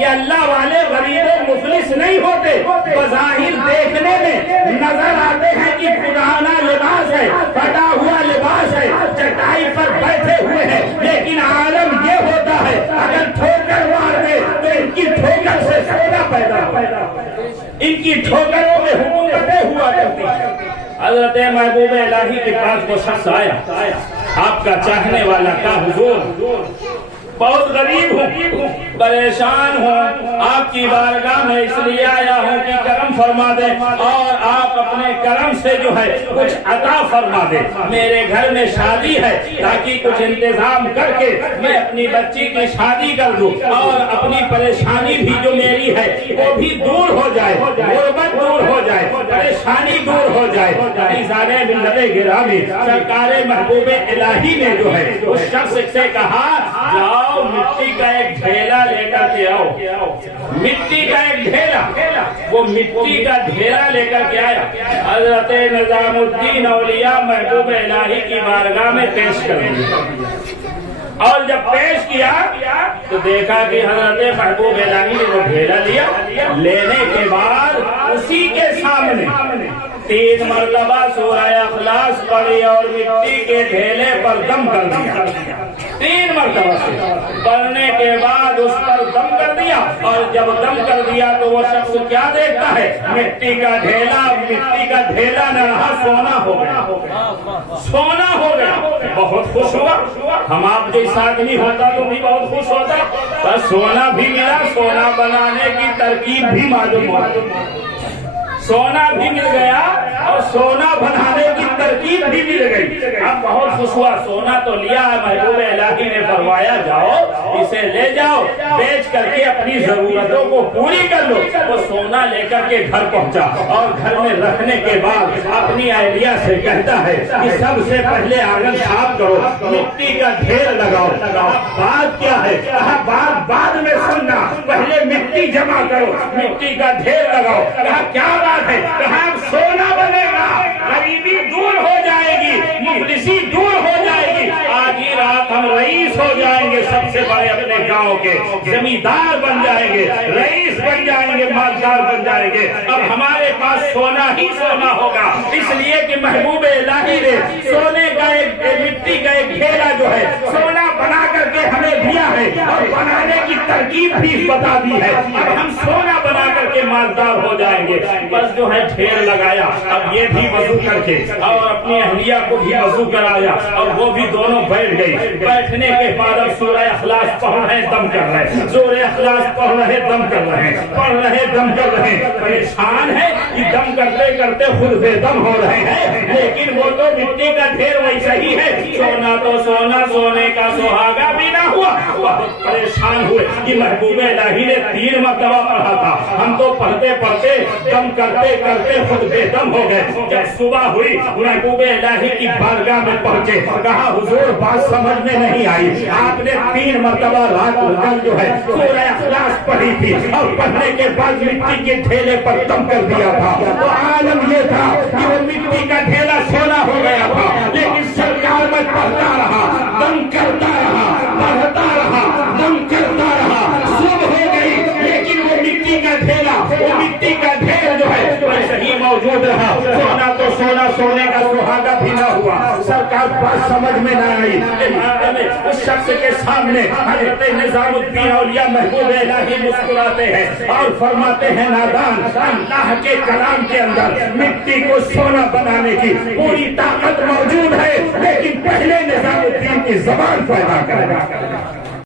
یہ اللہ والے غریب و مفلس نہیں ہوتے، بظاہر دیکھنے میں نظر آتے ہیں کہ پرانا لباس ہے، پھٹا ہوا لباس ہے، چٹائی پر بیٹھے ہوئے ہیں، لیکن عالم یہ ہوتا ہے اگر ٹھوکر مار دے تو ان کی ٹھوکر سے سونا پیدا ان کی ٹھوکروں میں حکومتیں ہوا کرتی ہیں۔ حضرت محبوب الہی کے پاس وہ شخص آیا، آپ کا چاہنے والا کا حضور بہت غریب ہوں، پریشان ہوں، آپ کی بارگاہ میں اس لیے آیا ہوں کہ کرم فرما دے اور آپ اپنے کرم سے جو ہے کچھ عطا فرما دے۔ میرے گھر میں شادی ہے تاکہ کچھ انتظام کر کے میں اپنی بچی کی شادی کر دوں اور اپنی پریشانی بھی جو میری ہے وہ بھی دور ہو جائے، غربت دور ہو جائے، پریشانی دور ہو جائے۔ سارے ملت گرامی سرکار محبوب الہی نے جو ہے اس شخص سے کہا جاؤ مٹی کا ایک ڈھیلا لے کر کے آؤ، مٹی کا ایک ڈھیلا، وہ مٹی کا ڈھیلا لے کر کے آیا، حضرت نظام الدین اولیاء محبوب الہی کی بارگاہ میں پیش کر دیا، اور جب پیش کیا تو دیکھا کہ حضرت محبوب الہی نے وہ ڈھیلا لیا، لینے کے بعد اسی کے سامنے 3 مرتبہ سورہ اخلاص پڑھی اور مٹی کے ڈھیلے پر دم کر دیا، 3 مرتبہ سے پڑھنے کے بعد اس پر دم کر دیا، اور جب دم کر دیا تو وہ شخص کیا دیکھتا ہے؟ مٹی کا ڈھیلا نہ رہا، سونا ہو گیا، سونا ہو گیا۔ بہت خوش ہوا، ہم آپ جیسا آدمی ہوتا تو بھی بہت خوش ہوتا، بس سونا بھی ملا، سونا بنانے کی ترکیب بھی معلوم ہوا، سونا بھی مل گیا اور سونا بنانے کی ترکیب بھی مل گئی۔ اب بہت خوش ہوا، سونا تو لیا، محبوب الہی نے فرمایا جاؤ اسے لے جاؤ، بیچ کر کے اپنی ضرورتوں کو پوری کر لو۔ وہ سونا لے کر کے گھر پہنچا اور گھر میں رکھنے کے بعد اپنی اہلیہ سے کہتا ہے کہ سب سے پہلے آنگن صاف کرو، مٹی کا ڈھیر لگاؤ۔ بات کیا ہے؟ کہا بات بعد میں سننا، پہلے مٹی جمع کرو، مٹی کا ڈھیر لگاؤ۔ کہا کیا بات ہے؟ کہاں سونا بنے گا، غریبی دور ہو جائے گی، مفلسی دور ہو جائے گی، آج ہی رات ہم رئیس ہو جائیں گے، سب سے بڑے اپنے گاؤں کے زمیندار بن جائیں گے، رئیس بن جائیں گے، مالدار بن جائیں گے۔ اب ہمارے پاس سونا ہی سونا ہوگا، اس لیے کہ محبوب الہی نے سونے کا ایک مٹی کا ایک ڈھیلا جو ہے سونا بنا کر کے ہمیں دیا ہے اور بنانے کی ترکیب بھی بتا دی ہے۔ اب ہم سونا بنا کر کے مالدار ہو جائیں گے۔ بس جو ہے ڈھیر لگایا، اب یہ بھی وضو کر کے اور اپنی اہلیہ کو بھی وضو کرایا اور وہ بھی دونوں بیٹھ گئی۔ بیٹھنے کے بعد اب سورہ اخلاص پڑھ رہے دم کر رہے، سورہ اخلاص پڑھ رہے دم کر رہے، پڑھ رہے دم کر رہے، پریشان ہے کہ دم کرتے کرتے خود بے دم ہو رہے ہیں، لیکن وہ تو مٹی کا ڈھیر ویسا ہی ہے، سونا تو سونا، سونے کا سہاگا بھی نہ ہوا۔ بہت پریشان ہوئے کہ محبوب الہی نے 3 مرتبہ پڑھا تھا، ہم تو پڑھتے پڑھتے دم کرتے کرتے خود بے دم ہو گئے۔ جب صبح ہوئی محبوب الہی کی بارگاہ میں پہنچے، کہا حضور بات سمجھ میں نہیں آئی، آپ نے 3 مرتبہ رات کل جو ہے سورہ اخلاص پڑھی تھی اور پڑھنے کے بعد مٹی کے ڈھیلے پر دم کر دیا تھا، تو عالم یہ تھا کہ وہ مٹی کا ڈھیلا سونا ہو گیا تھا، لیکن سرکار میں پڑھتا رہا، دم کرتا رہا، پڑھتا رہا، دم کرتا رہا، صبح ہو گئی لیکن وہ مٹی کا ڈھیلا، وہ مٹی کا ڈھیر جو ہے ویسے ہی موجود رہا، سونا تو سونا، سونے کا سہاگا بھی نہ ہوا۔ سرکار بات سمجھ میں نہ آئی، اس شخص کے سامنے حضرت نظام الدین اولیاء محبوب الہی مسکراتے ہیں اور فرماتے ہیں نادان، اللہ کے کلام کے اندر مٹی کو سونا بنانے کی پوری طاقت موجود ہے، لیکن پہلے نظام الدین کی زبان پیدا کرے۔